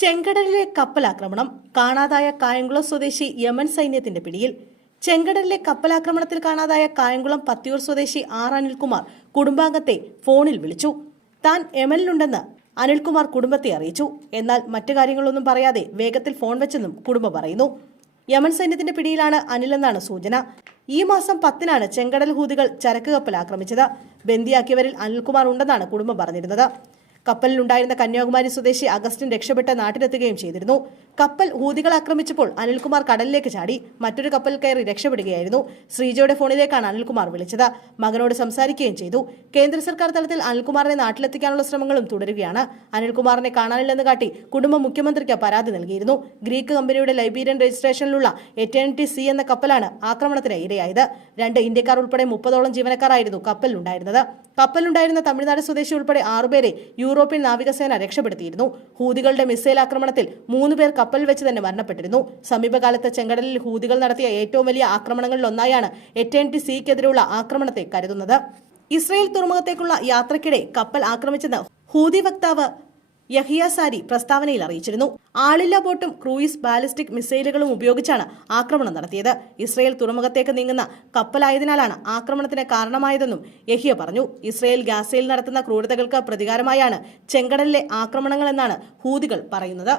ചെങ്കടലിലെ കപ്പലാക്രമണം കാണാതായ കായംകുളം സ്വദേശി യമൻ സൈന്യത്തിന്റെ പിടിയിൽ. ചെങ്കടലിലെ കപ്പലാക്രമണത്തിൽ കാണാതായ കായംകുളം പത്തിയൂർ സ്വദേശി ആർ അനിൽകുമാർ കുടുംബാംഗത്തെ ഫോണിൽ വിളിച്ചു. താൻ യമനിലുണ്ടെന്ന് അനിൽകുമാർ കുടുംബത്തെ അറിയിച്ചു. എന്നാൽ മറ്റു കാര്യങ്ങളൊന്നും പറയാതെ വേഗത്തിൽ ഫോൺ വെച്ചെന്നും കുടുംബം പറയുന്നു. യമൻ സൈന്യത്തിന്റെ പിടിയിലാണ് അനിലെന്നാണ് സൂചന. ഈ മാസം പത്തിനാണ് ചെങ്കടൽ ഹൂതികൾ ചരക്ക് കപ്പൽ ആക്രമിച്ചത്. ബന്ദിയാക്കിയവരിൽ അനിൽകുമാർ ഉണ്ടെന്നാണ് കുടുംബം പറഞ്ഞിരുന്നത്. കപ്പലിലുണ്ടായിരുന്ന കന്യാകുമാരി സ്വദേശി അഗസ്റ്റിൻ രക്ഷപ്പെട്ട് നാട്ടിലെത്തുകയും ചെയ്തിരുന്നു. കപ്പൽ ഹൂതികൾ ആക്രമിച്ചപ്പോൾ അനിൽകുമാർ കടലിലേക്ക് ചാടി മറ്റൊരു കപ്പൽ കയറി രക്ഷപ്പെടുകയായിരുന്നു. ശ്രീജയുടെ ഫോണിലേക്കാണ് അനിൽകുമാർ വിളിച്ചത്. മകനോട് സംസാരിക്കുകയും ചെയ്തു. കേന്ദ്ര സർക്കാർ തലത്തിൽ അനിൽകുമാറിനെ നാട്ടിലെത്തിക്കാനുള്ള ശ്രമങ്ങളും തുടരുകയാണ്. അനിൽകുമാറിനെ കാണാനില്ലെന്ന് കാട്ടി കുടുംബം മുഖ്യമന്ത്രിക്ക് പരാതി നൽകിയിരുന്നു. ഗ്രീക്ക് കമ്പനിയുടെ ലൈബീരിയൻ രജിസ്ട്രേഷനിലുള്ള എറ്റേണിറ്റി സി എന്ന കപ്പലാണ് ആക്രമണത്തിന് ഇരയായത്. രണ്ട് ഇന്ത്യക്കാർ ഉൾപ്പെടെ മുപ്പതോളം ജീവനക്കാരായിരുന്നു കപ്പലിലുണ്ടായിരുന്നത്. കപ്പലിലുണ്ടായിരുന്ന തമിഴ്നാട് സ്വദേശി ഉൾപ്പെടെ ആറുപേരെ യൂറോപ്യൻ നാവികസേന രക്ഷപ്പെടുത്തിയിരുന്നു. ഹൂതികളുടെ മിസൈൽ ആക്രമണത്തിൽ മൂന്ന് പേർ കപ്പൽ വെച്ച് തന്നെ മരണപ്പെട്ടിരുന്നു. സമീപകാലത്ത് ചെങ്കടലിൽ ഹൂതികൾ നടത്തിയ ഏറ്റവും വലിയ ആക്രമണങ്ങളിലൊന്നായാണ് എറ്റേണിറ്റി സിക്കെതിരെയുള്ള ആക്രമണത്തെ കരുതുന്നത്. ഇസ്രയേൽ തുറമുഖത്തേക്കുള്ള യാത്രക്കിടെ കപ്പൽ ആക്രമിച്ചെന്ന് ഹൂതി വക്താവ് യഹിയ സാരി പ്രസ്താവനയിൽ അറിയിച്ചിരുന്നു. ആളില്ല ബോട്ടും ക്രൂയിസ് ബാലിസ്റ്റിക് മിസൈലുകളും ഉപയോഗിച്ചാണ് ആക്രമണം നടത്തിയത്. ഇസ്രയേൽ തുറമുഖത്തേക്ക് നീങ്ങുന്ന കപ്പലായതിനാലാണ് ആക്രമണത്തിന് കാരണമായതെന്നും യഹിയ പറഞ്ഞു. ഇസ്രയേൽ ഗാസയിൽ നടത്തുന്ന ക്രൂരതകൾക്ക് പ്രതികാരമായാണ് ചെങ്കടലിലെ ആക്രമണങ്ങളെന്നാണ് ഹൂതികൾ പറയുന്നത്.